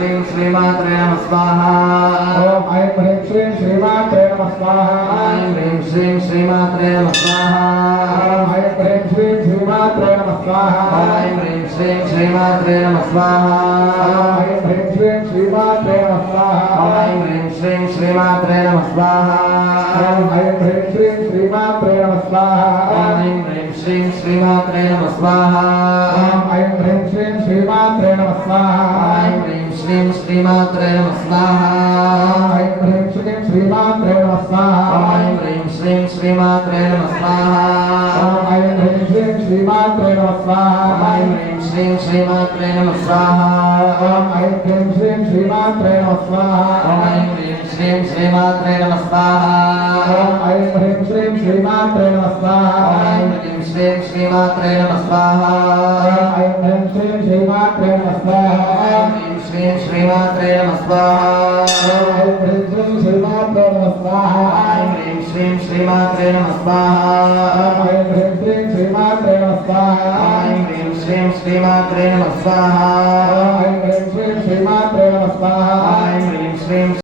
శ్రీం శ్రీమాత్రే నమః స్వాహా ఓం ఐం హ్రీం శ్రీం శ్రీమాత్రే నమః స్వాహా ఐం హ్రీం శ్రీం శ్రీమాత్రే నమః స్వాహా ఓం ఐం హ్రీం శ్రీం శ్రీమాత్రే నమః స్వాహా ఐం హ్రీం శ్రీం శ్రీమాత్రే నమః స్వాహా ఐం హ్రీం శ్రీం శ్రీమాత్రే నమః స్వాహా ఐం హ్రీం శ్రీం శ్రీమాత్రే నమః స్వాహా ఓం ఐం హ్రీం శ్రీం శ్రీమాత్రే నమః స్వాహా ఐం హ్రీం శ్రీం శ్రీమాత్రే నమః స్వాహా ఓం ఐం హ్రీం శ్రీం శ్రీమాత్రే నమః స్వాహా ఐం హ్రీం శ్రీం శ్రీమాత్రే నమః స్వాహా ఐం హ్రీం శ్రీం శ్రీమాత్రే నమః స్వాహా ఐం హ్రీం శ్రీం శ్రీమాత్రే నమః స్వాహా ఓం ఐం హ్రీం శ్రీం శ్రీమాత్రే నమః స్వాహా ఐం హ్రీం శ్రీం శ్రీమాత్రే నమః స్వాహా ఓం ఐం హ్రీం శ్రీం శ్రీమాత్రే నమః స్వాహా ఐం హ్రీం శ్రీం శ్రీమాత్రే నమః స్వాహా ఓం ఐం హ్రీం శ్రీం శ్రీమాత్రే నమః స్వాహా ఐం హ్రీం శ్రీం శ్రీమాత్రే నమః స్వాహా ఐం హ్రీం శ్రీం శ్రీమాత్రే నమః స్వాహా ఐం హ్రీం శ్రీం శ్రీమాత్రే నమః స్వాహా ఐం హ్రీం శ్రీం శ్రీమాత్రే నమః స్వాహా ఐం హ్రీం శ్రీం శ్రీమాత్రే నమః స్వాహా ఐం హ్రీం శ్రీం శ్రీమాత్రే నమః స్వాహా ఐం హ్రీం శ్రీం శ్రీమాత్రే నమః స్వాహా ఐం హ్రీం శ్రీం శ్రీమాత్రే నమః స్వాహా ఐం హ్రీం శ్రీం